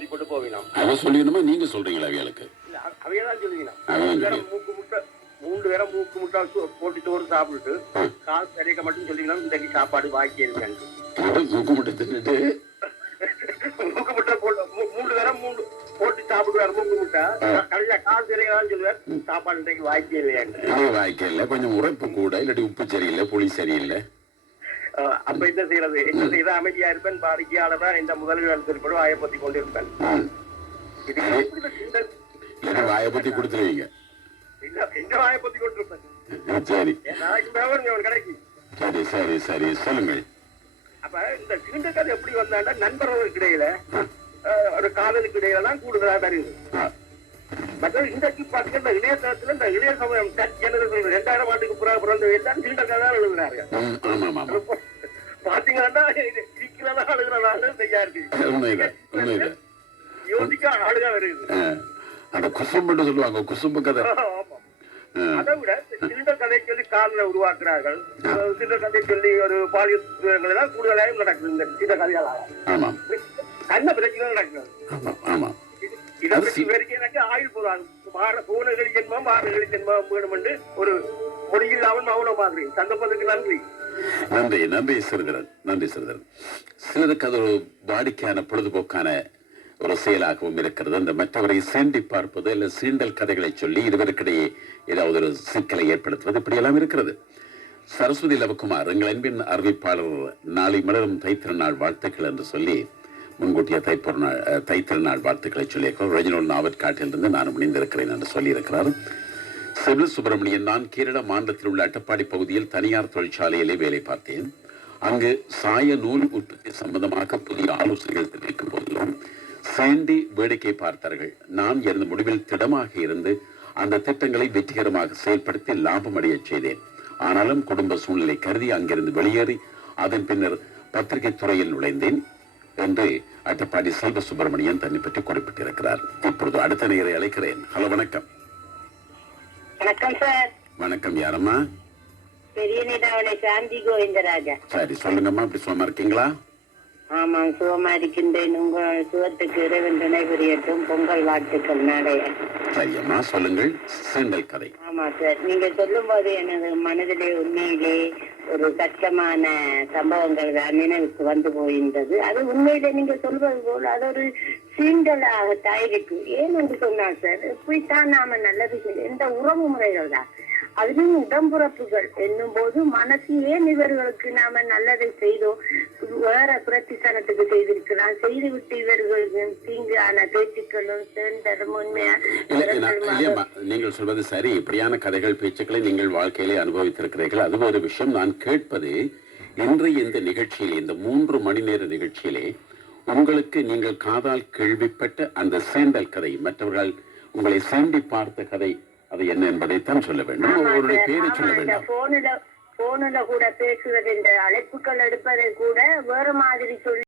போட்டு போவினோம் அவ சொல்லிடணுமா? நீங்க சொல்றீங்களா அவியலுக்கு இல்ல, அ- அவையதான். மூக்கு முட்டை மூன்று பேரும் மூக்கு முட்டை போட்டு சோறு சாப்பிட்டுட்டு ம். காசு கிடைக்க மட்டும் சொல்லிக்கணும் இன்றைக்கு சாப்பாடு வாங்கி இருக்கேன் அது மூக்கு முட்டை தின்னுட்டு. மூக்கு முட்டை போட்டு மூன்று பேரும் மூணு போட்டு சாப்பிடுவார் மூக்கு முட்டை. கடைசியா காசு கிடைக்கலாம்னு சொல்லுவார். சாப்பாடு இன்றைக்கு வாங்கி இல்லையாண்டு அது வாய்க்கல கொஞ்சம் உரைப்பு கூட இல்லாட்டி உப்பு சரியில்லை புளி சரியில்லை. அப்ப என்ன செய்யறது? என்ன செய்யறது அமைதியா இருப்பேன் வாடிக்கையாளர் இந்த முதல்கள் திருப்படும் ஆயப்பத்தி கொண்டிருப்பேன். ம். இது எப்படி இந்த இல்லைன்னா வாயை பத்தி கொடுத்துருவீங்க? இந்த- இந்த வாயப்பத்தி கொண்டிருப்பேன்? சரி. நாளைக்கு ஒரு கடைக்கு. சரி சரி சரி சொல்லுங்கள். அப்ப இந்த கதை எப்படி வந்தாண்டா நண்பர்களுக்கு இடையில ஒரு காதலுக்கு இடையில தான் கூடுதலா வருது மற்ற இன்றைக்கு பாத்தீங்கன்னா இந்த இளையதளத்துல இந்த இளைய சமயம் டச் ஜெனரேஷன் ரெண்டாயிரம் ஆண்டுக்கு புறா பிறந்த எல்லாம் சிலிண்டர் கதை தான் ஆமா பாத்தீங்கன்னா இருக்கிறதா அழுகிறதா செய்யா இருக்கு யோசிக்க வருது. அந்த குசும்புன்னு சொல்லுவாங்க குசும்பு கதை. அதை விட சிலிண்டர் கதை சொல்லி காதலை உருவாக்குறார்கள். சிலிண்டர் கதை சொல்லி ஒரு பாலியல் எல்லாம் கூடுதலாயும் நடக்குது இந்த கதையால ஆமாம். கண்ண பிரச்சனை நடக்குது. இது- பற்றி ஆயுள் போறாங்க. வார பூனகளி ஜென்மம் வாரகளி ஜென்மம் வேணும் என்று ஒரு மௌனமாகிறேன் சந்தர்ப்பத்துக்கு நன்றி. நன்றி நன்றி சிறிதரன். நன்றி சிறிதரன். சிலருக்கு அது ஒரு வாடிக்கையான பொழுதுபோக்கான ஒரு செயலாகவும் இருக்கிறது. அந்த மற்றவரை சீண்டி பார்ப்பது அல்ல சீண்டல் கதைகளை சொல்லி இருவருக்கிடையே ஏதாவது ஒரு சிக்கலை ஏற்படுத்துவது இப்படியெல்லாம் இருக்கிறது. சரஸ்வதி லவகுமார் எங்கள் அன்பின் அறிவிப்பாளர் நாளை மலரும் தைத்திருநாள் வாழ்த்துக்கள் என்று சொல்லி முன்கூட்டிய தைப்பொருநாள் அஹ், தைத்திருநாள் வாழ்த்துக்களை சொல்லியிருக்கிறோம். ரெஜினோல் நாவற்காட்டிலிருந்து நான் இணைந்திருக்கிறேன் என்று சொல்லியிருக்கிறார். சிவில் சுப்பிரமணியன் நான் கேரள மாநிலத்தில் உள்ள அட்டப்பாடி பகுதியில் தனியார் தொழிற்சாலையிலே வேலை பார்த்தேன். அங்கு சாய நூல் உற்பத்தி சம்பந்தமாக புதிய ஆலோசனைகள் தெரிவிக்கும் போதிலும் சேண்டி வேடிக்கை பார்த்தார்கள். நான் எனது முடிவில் திடமாக இருந்து அந்த திட்டங்களை வெற்றிகரமாக செயல்படுத்தி லாபம் அடையச் செய்தேன். ஆனாலும் குடும்ப சூழ்நிலை கருதி அங்கிருந்து வெளியேறி அதன் பின்னர் பத்திரிகை துறையில் நுழைந்தேன். என்று அட்டப்பாடி செல்வ சுப்பிரமணியன் தன்னை பற்றி குறிப்பிட்டிருக்கிறார். இப்பொழுது அடுத்த நேரை அழைக்கிறேன். ஹலோ வணக்கம். வணக்கம் சார். வணக்கம் யாரம்மா? பெரிய நிதாவனை சாந்தி கோவிந்தராஜா சரி சொல்லுங்கம்மா அப்படி சும்மா இருக்கீங்களா? ஆமாம் சுகமா இருக்கின்றேன் உங்கள் சுகத்துக்கு இறைவன் துணை புரியட்டும். பொங்கல் வாழ்த்துக்கள் நாளைய. சரியம்மா சொல்லுங்கள். சீண்டல் கதை. ஆமா சார். நீங்க சொல்லும் போது எனது மனதிலே உண்மையிலே ஒரு கஷ்டமான சம்பவங்கள் தான் நினைவுக்கு வந்து போகின்றது. அது உண்மையிலே நீங்க சொல்வது போல் அது ஒரு சீண்டலாகத்தான் இருக்கு ஏன் என்று சொன்னால் சார் இப்படித்தான் நாம நல்லது இந்த உறவு முறைகள் தான். அதிலும் உடம்புறப்புகள் என்னும் போது மனசு ஏன் இவர்களுக்கு நாம நல்லதை செய்தோம்? வேற பிரத்திசனத்துக்கு செய்திருக்கலாம் செய்துவிட்டு இவர்களுக்கு தீங்கான பேச்சுக்களும் சேர்ந்ததும் உண்மையா? நீங்கள் சொல்வது சரி. இப்படியான கதைகள் பேச்சுக்களை நீங்கள் வாழ்க்கையிலே அனுபவித்திருக்கிறீர்கள். அது ஒரு விஷயம். நான் கேட்பது இன்றைய இந்த நிகழ்ச்சியிலே இந்த மூன்று மணி நேர நிகழ்ச்சியிலே உங்களுக்கு நீங்கள் காதால் கேள்விப்பட்ட அந்த சேண்டல் கதை மற்றவர்கள் உங்களை சேண்டி பார்த்த கதை அது என்ன என்பதைத்தான் சொல்ல வேண்டும். அவருடைய பேரை சொல்ல வேண்டாம். போனுல கூட பேசுவது இந்த அழைப்புகள் எடுப்பதை கூட வேற மாதிரி சொல்லி